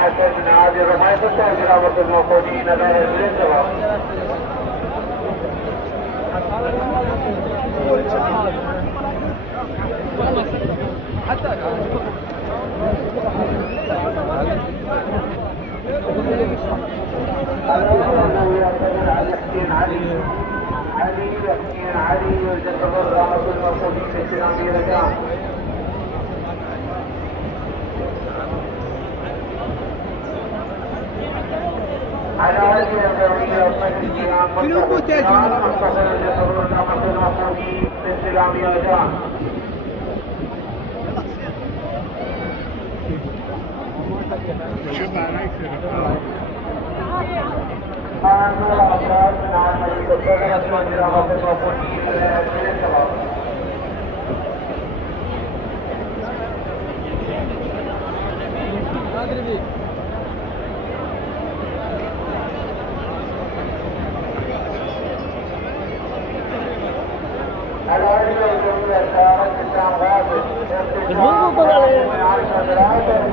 حسن هذه الرماية تستهدر الموقودين لا يزرق حتى علي يوجد الرغم الموقودين في السلام رجاء على هذه الجمعية والصحيحية منتصر لحضور الأمر الموقودين في السلام رجاء قانون أفراد من عمل الدكتور والإرادة الموقودين في الشباب العالم